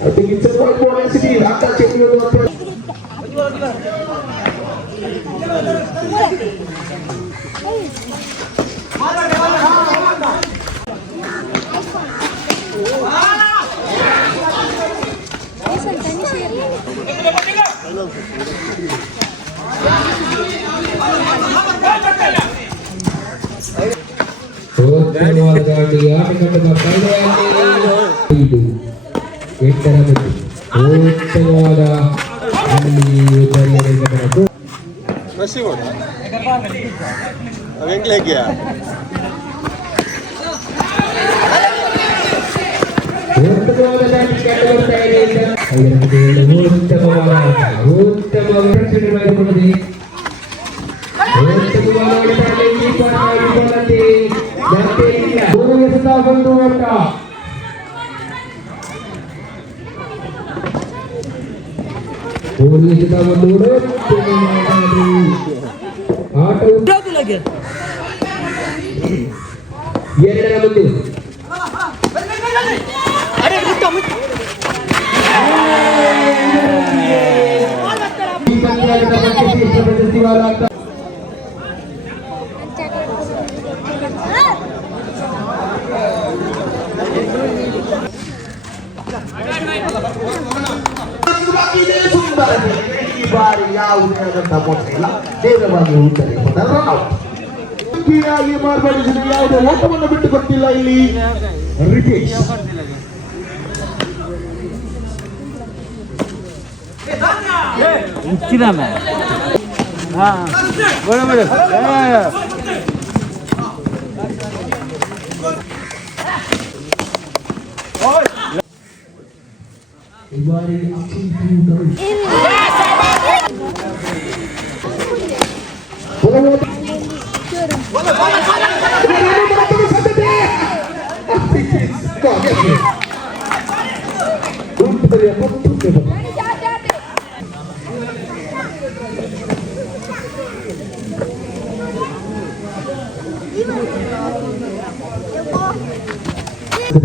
I think it's a point for NCT. After checking your Masih mau dah? Abang lagi ya? kita menurut berapa lagi? Biar dalam betul. Ada hitam. ಯಾವುದೇ ಓಟವನ್ನು ಬಿಟ್ಟುಕೊಟ್ಟಿಲ್ಲ ಇಲ್ಲಿ ರಿತೇಶ್.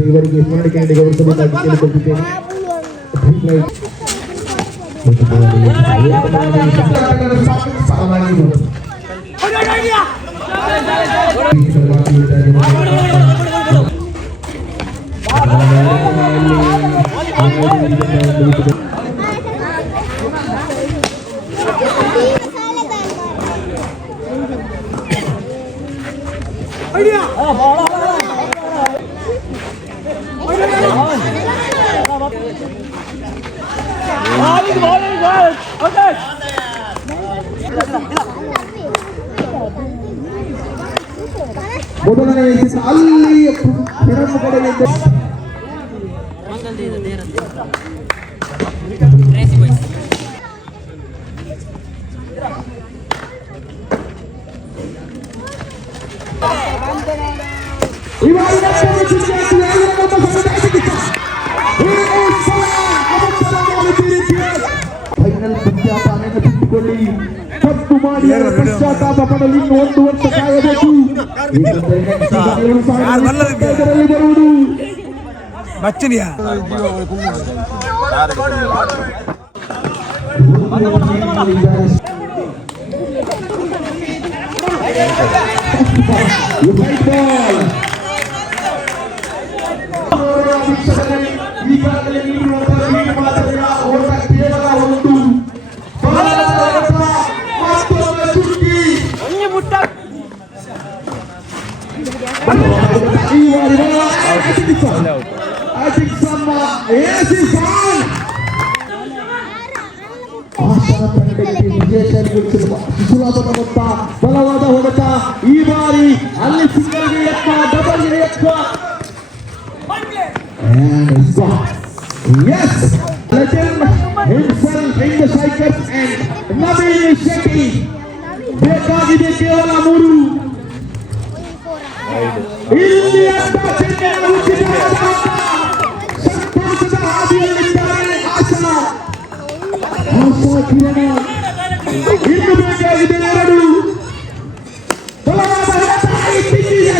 ಇವರಿಗೆ ಸ್ಮರಣೆಗೆ ಗೌರವಿಸಬೇಕಾಗಿ ಕೇಳಿಕೊಳ್ಳುತ್ತಿದ್ದೇನೆ. ಮೊದಲನೇ ಅಲ್ಲಿ ಹೆರಮುಗಡೆಯಿಂದ final ಪಂದ್ಯಾಟವನ್ನು ಬಿಟ್ಟುಕೊಳ್ಳಿ ಕಪ್ಪು ಮಾಡಿ ಪಶ್ಚಾತ್ತಾಪ ಪಡಲು ಇನ್ನು 1 ವರ್ಷ ಕಾಯಬೇಕು. ಬರುವುದು ಬಚ್ಚನಿಯಾ ಈಗಾಗಲೇ ನೀಡಿರುವಂತಹ ಮಾದರಿಯ ಓಟ ಕೇವಲ ಒಂದು ಮತ್ತೊಂದು ಸುದ್ದಿ ಈ ಬಾರಿ I think some yes is on. ಆಶಾ ತಂಡಕ್ಕೆ ವಿಜಯಶಾಲಿ ಶಿಶುವಾದ ಮೊತ್ತ ಬಲವಾದ ಹೊಡೆತ ಈ ಬಾರಿ ಅಲ್ಲಿ ಸಿಂಗಲ್ಗೆ ಯತ್ನ ಡಬಲ್ಗೆ ಯತ್ನ and it's gone. Yes, legend himself in the cycles and Naveen Shetty ಬೇಕಾಗಿದೆ ಕೇವಲ 3 ಇಲ್ಲಿ ಅಂತ ಚೆನ್ನೈನ ಉಚಿತ ಸಂತೋಷದ ಹಾದಿಯಲ್ಲಿದ್ದಾರೆ ಆಶಾ ಕಿರಣ ಇನ್ನು ಬೇಕಾಗಿದೆ 2 ಬಲವಾದ ಹೊಡೆತ ಇಟ್ಟಿಗೆ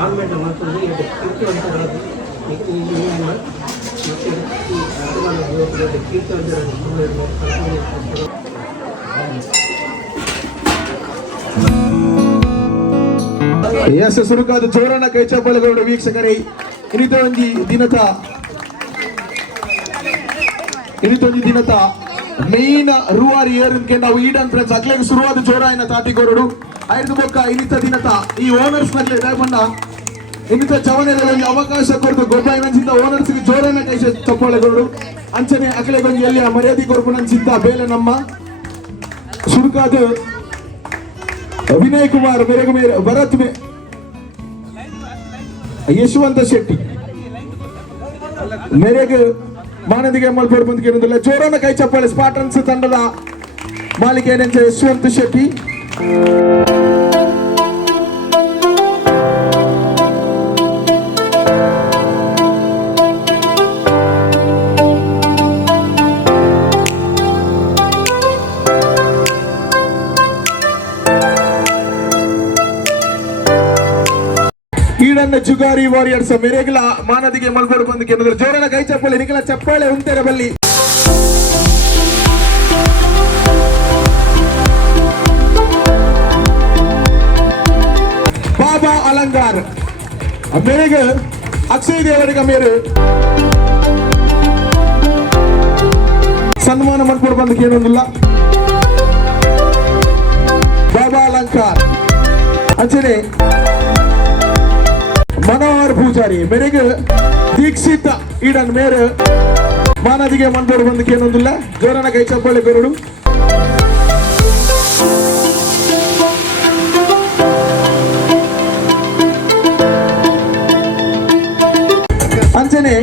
ಆರ್ಮೆಂಟ್ ಮಾಡ್ಕೊಂಡು ಕೀರ್ತಿ ಅಂತ ಹೇಳೋದು ಕೀರ್ತಿ ಎಸ್ ಸುರುಕಾದ ಜೋರನ ಕೈ ಚಪ್ಪಲುಗಳು ವೀಕ್ಷಕರೇ ಇನ್ನಿತೊಂದು ದಿನದ ಮೇನ್ ರೂವಾರಿ ಏರನ್ಗೆ ನಾವು ಈಡಂತ್ರ ಜಗ್ಲೆಗೆ ಶುರುವಾದ ಜೋರಾಯಿನ ತಾಟಿಗೋರಡು ಐದು ಬೊಕ್ಕ ಇನ್ನಿತ ದಿನದ ಈ ಓನರ್ಸ್ ನಗಲೆ ದಯಮನ್ನ ಇನ್ನಿತ ಚವನೆಗಳಲ್ಲಿ ಅವಕಾಶ ಕೊಡ್ತು ಗೊಬ್ಬಾಯಿನಂಚಿಂದ ಓನರ್ಸ್ಗೆ ಜೋರನ ಕೈ ಚಪ್ಪಲುಗಳು ಅಂಚನೆ ಅಕಲೆಗೊಂದು ಎಲ್ಲಿ ಮರ್ಯಾದೆ ಕೊರ್ಪುನಂಚಿಂದ ಬೇಲೆ ನಮ್ಮ ಸುರುಕಾದ ವಿನಯ್ ಕುಮಾರ್ ಮೇರೆ ಭರತ್ ಯಶವಂತ ಶೆಟ್ಟಿ ಮೇರೆಗೆ ಮಾನದಿಗೆ ಮಲ್ಪೋಡು ಬಂದು ಕೇಳಿದಿಲ್ಲ ಜೋರಾನ ಕೈ ಚಪ್ಪಾಳೆ ಸ್ಪಾಟನ್ಸ್ ತಂಡದ ಮಾಲೀಕ ಏನಂತ ಯಶವಂತ ಶೆಟ್ಟಿ ಈಡನ್ನ ಜುಗಾರಿ ವಾರಿಯರ್ಸ್ ಮೇರೆಗಳ ಮಾನದಿಗೆ ಮಲ್ಪೋಡು ಬಂದು ಕೇಳಿದ್ರೆ ಜೋರನ ಕೈ ಚಪ್ಪಾಳೆ ನಿಖಲ ಚಪ್ಪಾಳೆ ಉಂಟೆರ ಬಲ್ಲಿ ಬಾಬಾ ಅಲಂಗಾರ್ ಮೇರೆಗೆ ಅಕ್ಷಯ್ ದೇವರಿಗೆ ಮೇರೆ ಸನ್ಮಾನ ಮಲ್ಪೋಡು ಬಂದು ಕೇಳೋದಿಲ್ಲ ಬಾಬಾ ಅಲಂಕಾರ್ ಅಂಚನೆ ಮನೋಹರ್ ಪೂಜಾರಿ ಮೇರೆಗೆ ದೀಕ್ಷಿತ ಈಡನ್ ಮೇರೆ ಮಾನದಿಗೆ ಮನ್ಬೋಡು ಬಂದು ಕೇಳೋದಿಲ್ಲ ಜೋರನ ಕೈ ಚಪ್ಪಾಳೆ ಬೇರಡು ಅಂಚನೆ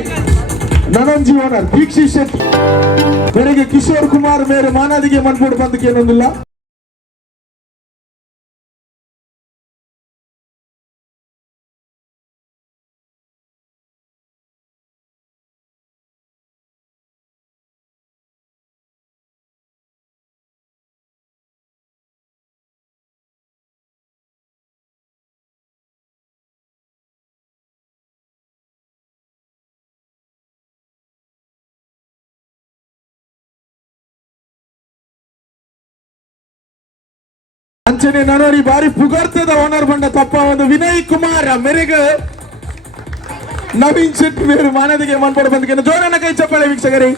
ನನೊಂಜಿ ಓನರ್ ದೀಕ್ಷಿತ್ ಶೆಟ್ಟಿ ಮೇರೆಗೆ ಕಿಶೋರ್ ಕುಮಾರ್ ಮೇರೆ ಮಾನಾದಿಗೆ ಮನ್ಪೋಡು ಬಂದಕ್ಕೆ ಏನೊಂದಿಲ್ಲ. ಅಂಚನೆ ನನೋರಿ ಬಾರಿ ಪುಗರ್ತದ ಓನರ್ ಬಂಡ ತಪ್ಪ ಒಂದು ವಿನಯ್ ಕುಮಾರ್ ಮೆರೆಗ ನವೀನ್ ಶೆಟ್ಟಿ ಮೇರೆ ಮಾನದಿಗೆ ಮನ್ಪೋಡು ಬಂದಕ್ಕೆ ಜೋರನ್ನ ಕೈ ಚಪ್ಪಾಳೆ ವೀಕ್ಷಕರೇ.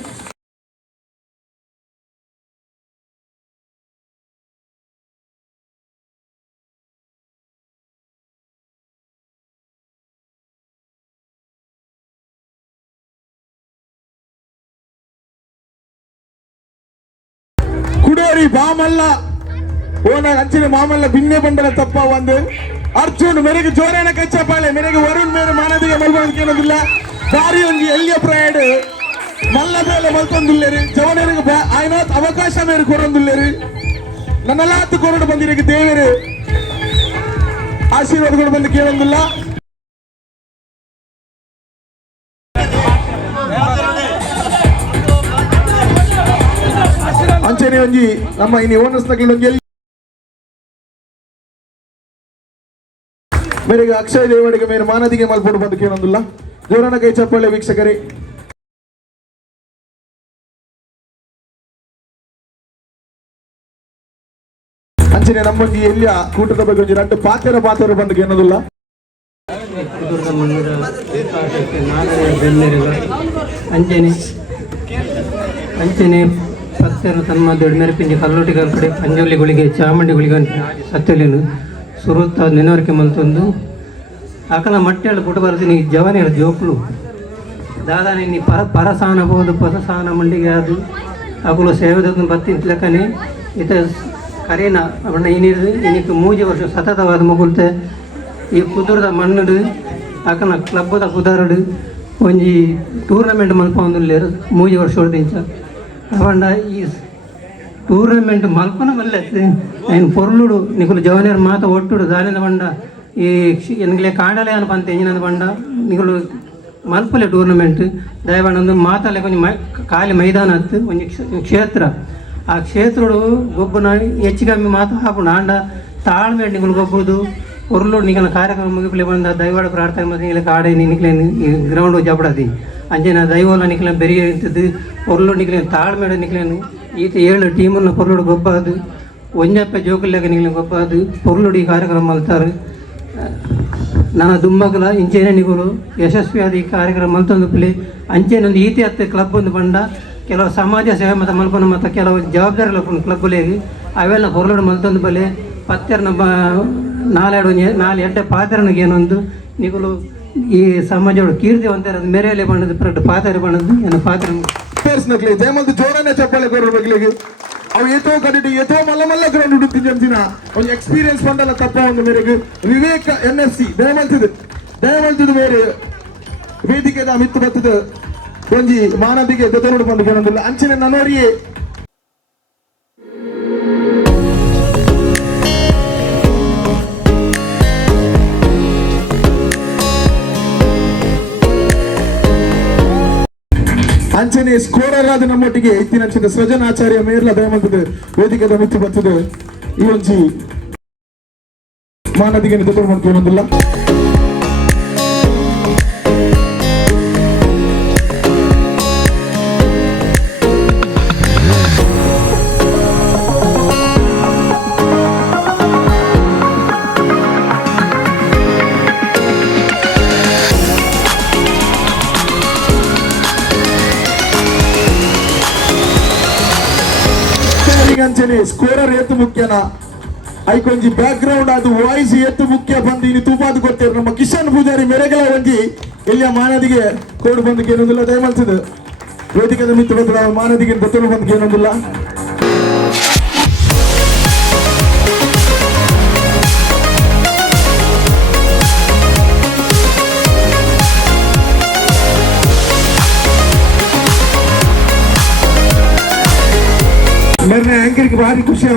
ಕುಡೋರಿ ಬಾಮಲ್ಲ ಓನರ್ ಅಂಚಿನ ಮಾಮಲ್ಲ ಬಿನ್ನೆ ಬಂಡಲ ತಪ್ಪ ಒಂದು ಅರ್ಜುನ್ ಮೇರೆಗೆ ಜೋರನ ಕಚ್ಚಪಾಳೆ ಮೇರೆಗೆ ವರುಣ್ ಮೇರೆ ಮಾನದಿಗೆ ಮಲ್ಬಂದು ಕೇಳೋದಿಲ್ಲ. ಬಾರಿ ಒಂದು ಎಲ್ಲಿಯ ಪ್ರಯಾಣ ಮಲ್ಲ ಮೇಲೆ ಮಲ್ತೊಂದಿಲ್ಲೇರಿ ಜವನರಿಗೆ ಆಯ್ನಾತ್ ಅವಕಾಶ ಮೇರೆ ಕೊರೊಂದಿಲ್ಲೇರಿ ನನ್ನಲಾತ್ತು ಕೊರಡು ಬಂದಿರಿಗೆ ದೇವರು ಆಶೀರ್ವಾದಗಳು ಬಂದು ಕೇಳೋದಿಲ್ಲ. ಅಂಚನೆ ಒಂಜಿ ನಮ್ಮ ಇನ್ನು ಓನರ್ಸ್ ನಗಲೊಂಜಿ ಮೇರೆಗೆ ಅಕ್ಷಯ್ ದೇವಡಿಗೆ ಮೇರೆ ಮಾನದಿಗೆ ಮಲ್ಪೋಡು ಬಂದು ಕೇಳೋದಿಲ್ಲ. ಜೋರನ ಕೈ ಚಪ್ಪಾಳೆ ವೀಕ್ಷಕರೇ. ಅಂಚನೆ ನಮ್ಮೊಂಜಿ ಎಲ್ಲಿಯ ಕೂಟದ ಬಗ್ಗೆ ಒಂಜಿ ರಡ್ಡು ಪಾತ್ರ ಬಂದು ಕೇಳೋದಿಲ್ಲ. ಕುದುರ್ದ ಮಣ್ಣದ ಆಟಕ್ಕೆ ನಾಗರ ಬೆನ್ನೆರೆಗ ಅಂಚನೆ ಪತ್ತರು ತಮ್ಮ ದೊಡ್ಡ ಮೆರಪಿಂಜಿ ಕಲ್ಲೊಟ್ಟಿಗಳ ಕಡೆ ಪಂಜೋಲಿಗಳಿಗೆ ಚಾಮುಂಡಿಗಳಿಗೆ ಸತ್ಯಲೇನು ಸುರುತ್ತ ನೆನವರಿಕೆ ಮಲ್ತೊಂದು ಆಕಲ ಮಟ್ಟೆಲ್ಲ ಪುಟ ಬರ್ತೀನಿ ಜವನೇರ ಜೋಕ್ಲು ದಾದಾನೆ ನೀ ಪರಸಾನ ಬೋದು ಪಸಸಾನ ಮಂಡಿಗೆ ಅದು ಅಕುಲು ಸೇವೆದ ಬತ್ತಿನ ಲೆಕ್ಕನೆ ಇತ ಕರೇನ ಬಣ್ಣ ಇನ್ನಿತ್ತು 3 ವರ್ಷ ಸತತವಾದ ಮುಗುಲ್ತೆ ಈ ಕುದುರದ ಮಣ್ಣದು ಆಕನ ಕ್ಲಬ್ಬದ ಕುದಾರಡು ಒಂಜಿ ಟೂರ್ನಮೆಂಟ್ ಮಲ್ಪೊಂದುಲ್ಲೇರು 3 ವರ್ಷ ಹೊಡೆದಿಂಚ ಅವಂಡ ಈ ಟೂರ್ನಮೆಂಟ್ ಮಲ್ಪನ ಮಲ್ಲೆ ಏನು ಪೊರ್ಲುಡು ನಿಕುಲು ಜವನೇರು ಮಾತ ಒಟ್ಟುಡು ದಾನಿನ ಬಂಡ ಈ ಎನ್ಗಲೆ ಕಾಂಡಲೆ ಅನ್ಪಂತ ಎಂಜಿನದ ಬಂಡ ನಿಕುಲು ಮಲ್ಪಲೆ ಟೂರ್ನಮೆಂಟ್ ದಯವಾಂಡ ಒಂದು ಮಾತಲ್ಲೇ ಕೊಂಚ ಖಾಲಿ ಮೈದಾನ ಹತ್ತು ಒಂಜಿ ಕ್ಷೇತ್ರ ಆ ಕ್ಷೇತ್ರಡು ಗೊಬ್ಬನ ಹೆಚ್ಚು ಕಮ್ಮಿ ಮಾತು ಹಾಕೊಂಡು ಆಂಡ ತಾಳ್ಮೆ ನಿಕುಲು ಗೊಬ್ಬುದು ಪೊರ್ಲುಡು ನಿಕಲ ಕಾರ್ಯಕ್ರಮ ಮುಗಿಪ್ಲೆ ಬಂದ ದೈವಾಡ ಪ್ರಾರ್ಥನೆ ಮತ್ತು ನಿಕಲೆ ಕಾಡೆ ನಿಕಲೆ ಗ್ರೌಂಡ್ ಜಬಡದಿ ಅಂಜನ ದೈವಲ ನಿಕಲ ಬೆರಿಗೆ ಇಂಥದ್ದು ಪೊರ್ಲು ನಿಕಲೆ ತಾಳ್ಮೇಡ ನಿಕಲೇನು ಈತ 7 ಟೀಮನ್ನು ಪೊರ್ಲುಡು ಗೊಬ್ಬದು ಒಂಜಪ್ಪ ಜೋಕಲ್ಯಾಗ ನಿಕಲೆ ಗೊಬ್ಬದು ಪೊರ್ಲುಡು ಈ ಕಾರ್ಯಕ್ರಮ ಮಲ್ತಾರೆ. ನನ್ನ ದುಮ್ಮಗಲ ಇಂಚೇನೆ ನಿಗುಲು ಯಶಸ್ವಿಯಾದ ಈ ಕಾರ್ಯಕ್ರಮ ಮಲ್ತೊಂದು ಪ್ಲೇ ಅಂಚೇನೊಂದು ಈತಿ ಹತ್ತು ಕ್ಲಬ್ ಒಂದು ಬಂಡ ಕೆಲವು ಸಮಾಜ ಸೇವೆ ಮತ್ತು ಮಲ್ಪನ ಮತ್ತು ಕೆಲವು ಜವಾಬ್ದಾರಿ ಕ್ಲಬ್ಲೇಗಿ ಅವೆಲ್ಲ ಪೊರ್ಲುಡು ಮಲ್ತೊಂದು ಬಲೆ ಪತ್ತೆರನ 4 ಎಡ್ಡೆ ಪಾತ್ರನಿಗೆ ಏನೊಂದು ನಿಗುಲು ಈ ಸಮಾಜಗಳು ಕೀರ್ತಿ ಅಂತಾರೆ ಅದು ಮೇರೆಯಲ್ಲಿ ಬಣ್ಣದ ಪ್ರಡ್ ಪಾತ್ರೆ ಬಣ್ಣದ್ದು ಏನು ಪಾತ್ರ ನಕ್ಲಿ ಜಯಮಂತ್ ಜೋರನೆ ಚಪ್ಪಾಳೆ ಕೊರಡು ಬಗ್ಲಿಗೆ ಅವು ಏತೋ ಕಡಿಟ್ಟು ಏತೋ ಮಲ್ಲ ಗ್ರೌಂಡ್ ಹುಡುಕ್ತಿದ್ದೆ ಅಂತಿನ ಒಂದು ಎಕ್ಸ್ಪೀರಿಯನ್ಸ್ ಬಂದಲ್ಲ ತಪ್ಪ ಒಂದು ಮೇರೆಗೆ ವಿವೇಕ NFC ದಯಮಂತದ ಬೇರೆ ವೇದಿಕೆದ ಮಿತ್ತು ಬತ್ತದ ಒಂಜಿ ಮಾನದಿಗೆ ದೊಡ್ಡ ಬಂದು ಕೇಳೋದಿಲ್ಲ. ಅಂಚನೆ ನನೋರಿಯೇ ಅಂಚನೆ ಸ್ಕೋರರ್ ಆದ ನಮ್ಮೊಟ್ಟಿಗೆ ಇತ್ತಿನ ಸೃಜನ್ ಆಚಾರ್ಯ ಮೇರ್ಲ ದಯಮಂತದ ವೇದಿಕೆದ ಮಿತ್ತು ಬರ್ತದ ಈ ಒಂಜಿ ಮಾನದಿಗೆ ದೊಡ್ಡ ಬಂದು ಕೇಳೋದಿಲ್ಲ. ಅಂಚನೆ ಸ್ಕೋರರ್ ಏತು ಮುಖ್ಯನಾ ಐಕೊಂಜಿ ಬ್ಯಾಕ್ ಗ್ರೌಂಡ್ ಅದು ವಾಯ್ಸ್ ಏತು ಮುಖ್ಯ ಬಂದು ಇನ್ನು ತೂಪಾದು ಕೊಡ್ತೇವೆ ನಮ್ಮ ಕಿಶನ್ ಪೂಜಾರಿ ಮೆರೆಗಲ ಒಂಜಿ ಇಲ್ಲಿಯ ಮಾನದಿಗೆ ಕೋಡ್ ಬಂದು ಕೇಳೋದಿಲ್ಲ. ದಯಮಲ್ತದ ವೇದಿಕೆದ ಮಿತ್ರ ಬರ್ತದ ಮಾನದಿಗೆ ಬತ್ತಲು ಬಂದು ಕೇಳೋದಿಲ್ಲ. मेरे एंकर की भारी खुशी है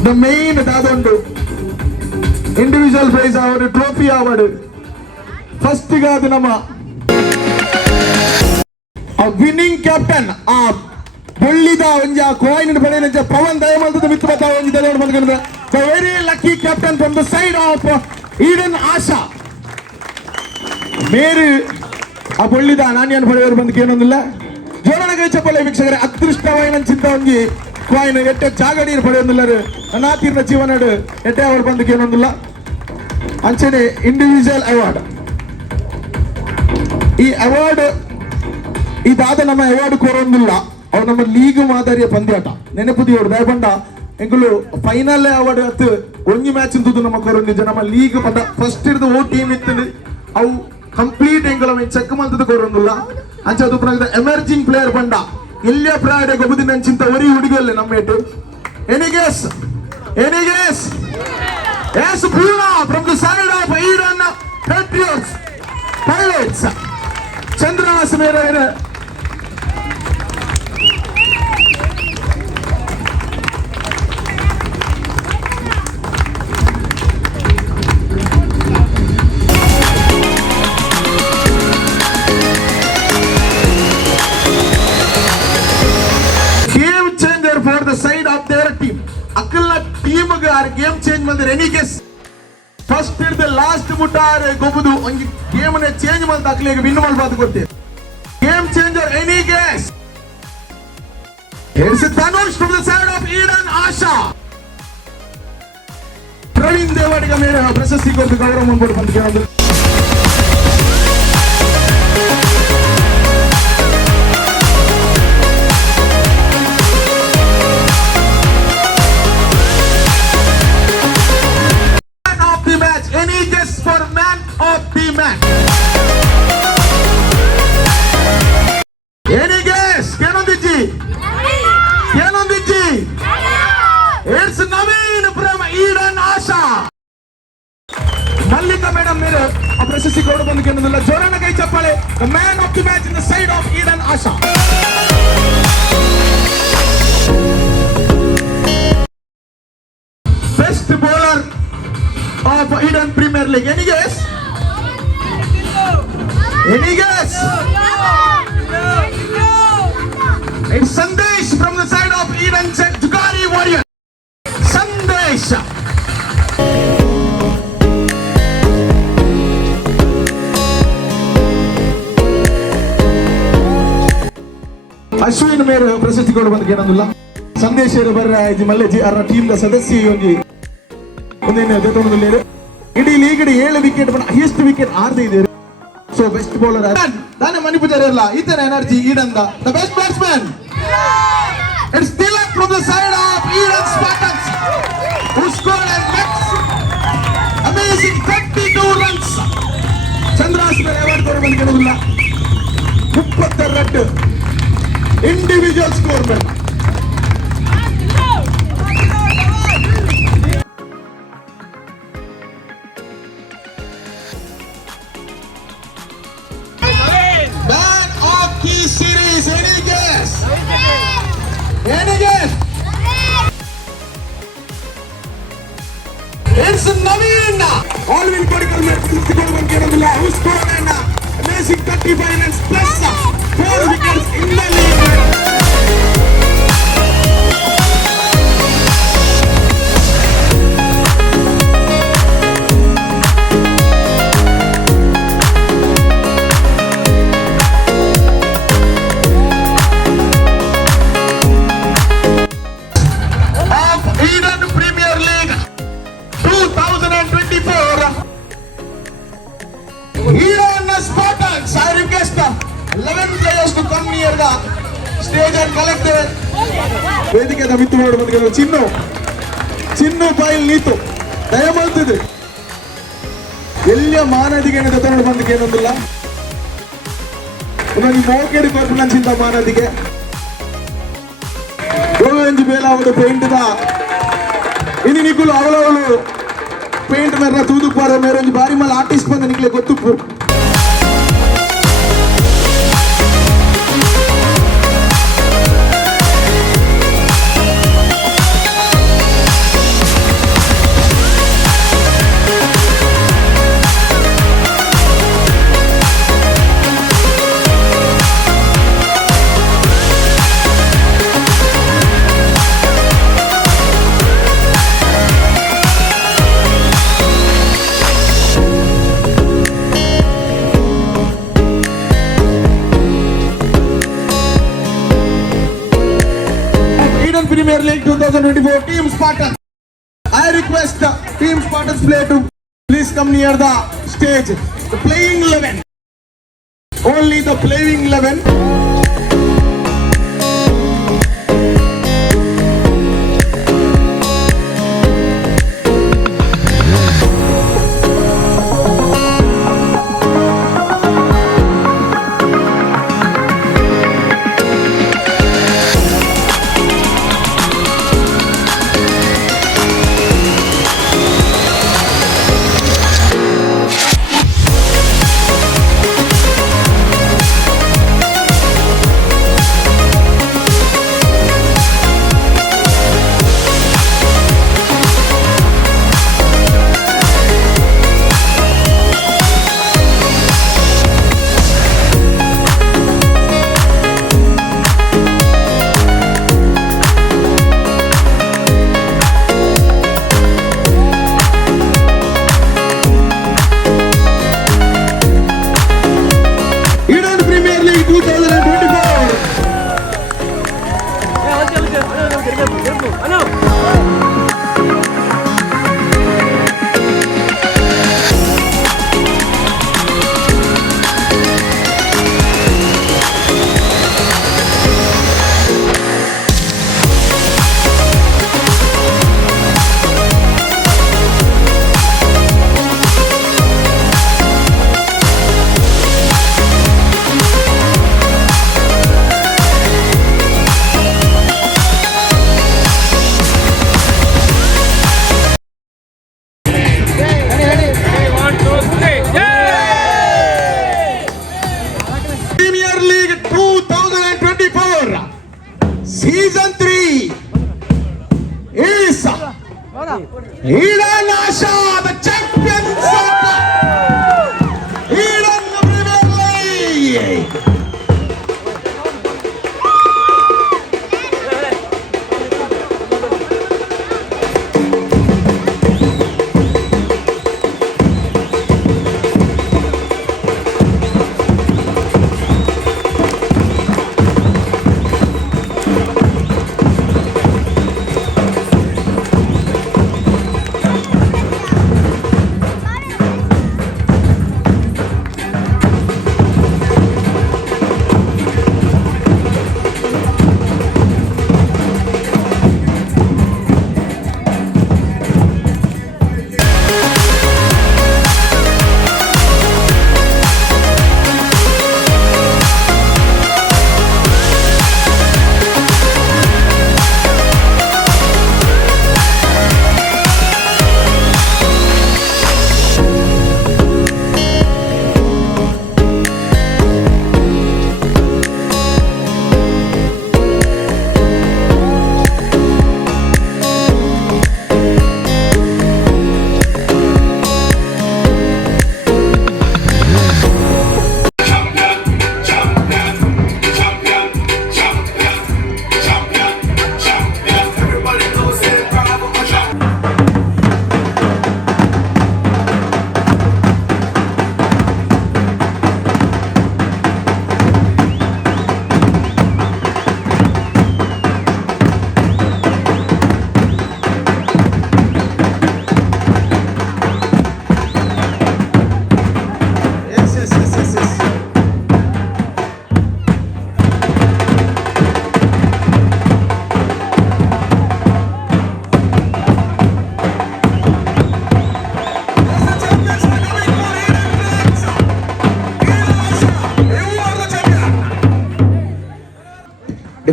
The main dadondu individual prize award trophy award first gaadu nama a winning captain a bollida onja coin padena pawan dayamantu mitmata onji dalod bandukanda the very lucky captain from the side of Eden Asha ಮೇರು ಆ ಬೊಳ್ಳಿದ ನಾಣ್ಯನ ಪಡೆಯವರು ಬಂದಕ್ಕೆ ಏನೊಂದಿಲ್ಲ ಜೋರನಗೆ ಚಪ್ಪಲೆ ವೀಕ್ಷಕರೇ ಅದೃಷ್ಟವಾಯಿನ ಚಿಂತ ಒಂಜಿ coin ಎಟ್ಟೆ ಜಾಗಡೀರು ಪಡೆಯೊಂದಿಲ್ಲರು ಅನಾತೀರ್ನ ಜೀವನಡು ಎಟ್ಟೆ award ಬಂದಕ್ಕೆ ಏನೊಂದಿಲ್ಲ ಅಂಚನೆ individual award ಈ award ಇದಾದ ನಮ್ಮ award ಕೊರೊಂದಿಲ್ಲ ಅವ್ರು ನಮ್ಮ ಲೀಗ್ ಮಾದರಿಯ ಪಂದ್ಯಾಟ ನೆನಪುದಿಯೋಡು ದಯಪಂಡ ಎಂಗಳು ಫೈನಲ್ ಅವಾರ್ಡ್ ಅತ್ತು ಒಂಜಿ ಮ್ಯಾಚ್ ಇಂತದ್ದು ನಮ್ಮ ಕೊರೊಂದಿದ್ದ ನಮ್ಮ ಲೀಗ್ ಪಂಡ ಫಸ್ಟ್ ಇರ್ದು ಓ ಟೀಮ್ ಇತ್ತು ಅವು ಕಂಪ್ಲೀಟ್ ಎಂಗಳ ಚೆಕ್ ಮಾಡ್ತದ ಕೊರೊಂದಿಲ್ಲ ಅಂಚೆ ಅದು ಎಮರ್ಜಿಂಗ್ ಪ್ಲೇಯರ್ ಬಂಡ ಇಲ್ಲಿಯ ಪ್ರಾಡೆ ಗೊಬ್ಬದಿನ ಅಂಚಿಂತ ಒರಿ ಹುಡುಗಲ್ಲ ನಮ್ಮ ಏಟು any guess yes Poorna from the side of Eden Patriots Pirates ಚಂದ್ರವಾಸ ಮೇರೆ for the side of their team akalla team ga game change mandre any guess first till the last mutar gobudu ongi game ne change mal dakle win mal bad gotte game changer any guess here's Dhanush from the side of Eden Asha Praveen Devadiga mere ಪ್ರಶಸ್ತಿ ಕೊಟ್ಟು ಗೌರವ ಮಾಡ್ಬೋದು ಅಂತ ಕೇಳೋದು Mallika madam mere ಪ್ರಶಸ್ತಿ ಕೊಡು ಬಂದು ಕೇಳೋದಿಲ್ಲ ಜೋರಾನ ಕೈ ಚಪ್ಪಾಳೆ the man of the match in the side of Eden Asha best bowler of Eden Premier League any guess it's Sandesh from the side of Eden Jugari Warrior Sandesh Ashwin ಮೇರೆ ಪ್ರಶಸ್ತಿ ಕೊಡು ಬಂದಕ್ಕೆ ಏನಂದಿಲ್ಲ ಸಂದೇಶರು ಬರ್ರ ಮಲ್ಲೆಜಿ ಅವರ ಟೀಮ್ ದ ಸದಸ್ಯ ಒಂಜಿ ಒಂದೇನೆ ದೇತೊಂದಿಲ್ಲ ಇಡೀ ಲೀಗ್ 7 ವಿಕೆಟ್ ಬಂದ ಹೈಯೆಸ್ಟ್ ವಿಕೆಟ್ ಆರ್ದೆ ಇದೆ ಸೊ ಬೆಸ್ಟ್ ಬೌಲರ್ ದಾನೆ ಮಣಿಪುಜಾರಿ ಅಲ್ಲ ಈತನ energy Eden the best batsman it's Tilak from the side of Eden Spartans who scored an amazing 32 runs Chandras ಮೇಲೆ ಅವಾರ್ಡ್ ಕೊಡು ಬಂದಕ್ಕೆ ಏನಂದಿಲ್ಲ 32 individual score man man of the series any guess it's Naveen all will medical match who scored an amazing 35 runs plus 4 wickets in the league 1000 collected. ವೇದಿಕೆದ ಮಿತ್ರರು ಬಂದಿರೋ ಚಿನ್ನು boil Neetu ದಯಮಾಡ್ತಿದ್ರಿ ಎಲ್ಲಿಯ ಮಾನದಿಗೆ ತಗೊಂಡು ಬಂದಿಗೆ ಏನೊಂದಿಲ್ಲ ಈ ಮೋಕೆಡಿ ಕೊರ್ಪುನಂಚಿಂತ ಮಾನದಿಗೆ ಗೋವೆಂಜಿ ಬೇಲಾವುದು ಪೇಂಟ್ದ ಇನಿ ನಿಕ್ಕುಲು ಅವಳವಳು paint Mera ತೂದುಪಾರ ಮೇರೊಂದು ಬಾರಿ ಮಲ್ಲ artist ಬಂದ ನಿಕ್ಲೆ ಗೊತ್ತುಪ್ಪು Premier League 2024 Team Spartans. I request the Team Spartans player to please come near the stage. The playing 11. Only the playing 11. Season 3 is Eden Asha, the champions of Eden Premier League.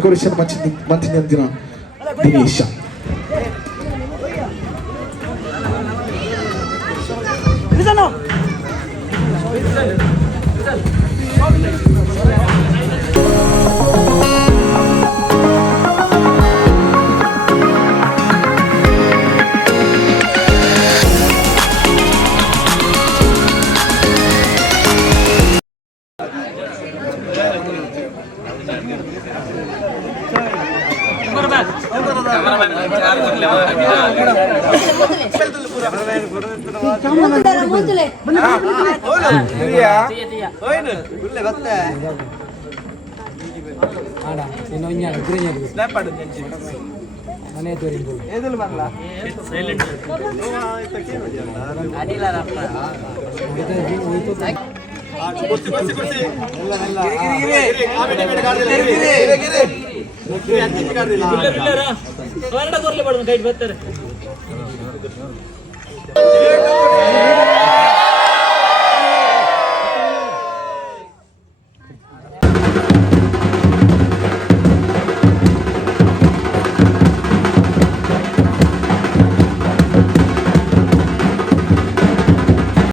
Decoration ಮಂಚಿನ ದಿನ ದಿನೇಶ ಬರ್ತಾರೆ